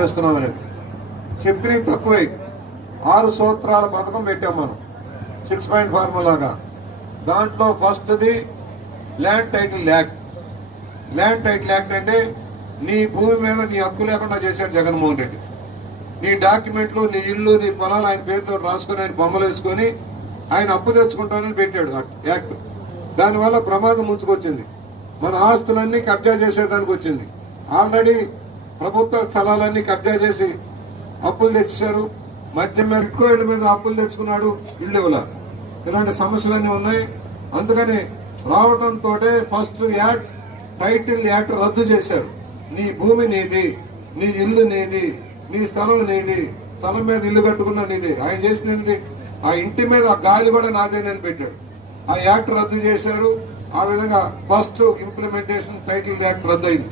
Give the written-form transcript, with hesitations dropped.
చేస్తున్నాం అనేది చెప్పినవి తక్కువై 6 సూత్రాల పథకం పెట్టాం మనం 6 పాయింట్ ఫార్ములాగా. దాంట్లో ఫస్ట్ది land title act. Land title act అంటే నీ భూమి మీద నీ హక్కు లేకుండా చేశాడు జగన్మోహన్ రెడ్డి. నీ డాక్యుమెంట్లు, నీ ఇల్లు, నీ పొలాలు ఆయన పేరుతో రాసుకొని ఆయన బొమ్మలు వేసుకొని ఆయన అప్పు తెచ్చుకుంటానని పెట్టాడు యాక్ట్. దానివల్ల ప్రమాదం ముంచుకొచ్చింది. మన ఆస్తులన్నీ కబ్జా చేసేదానికి వచ్చింది. ఆల్రెడీ ప్రభుత్వ స్థలాలన్నీ కబ్జా చేసి అప్పులు తెచ్చారు. మధ్య మీద బిట్కోయిన్ల మీద అప్పులు తెచ్చుకున్నాడు, ఇల్లు ఇవ్వల. ఇలాంటి సమస్యలన్నీ ఉన్నాయి. అందుకని రావడంతో ఫస్ట్ యాక్ట్ టైటిల్ యాక్ట్ రద్దు చేశారు. నీ భూమి నీది, నీ ఇల్లు నీది, నీ స్థలం నీది, స్థలం మీద ఇల్లు కట్టుకున్న నీది. ఆయన చేసింది ఆ ఇంటి మీద ఆ గాలి కూడా నాదేనని పెట్టాడు. ఆ యాక్ట్ రద్దు చేశారు. ఆ విధంగా ఫస్ట్ ఇంప్లిమెంటేషన్ టైటిల్ యాక్ట్ రద్దు అయింది.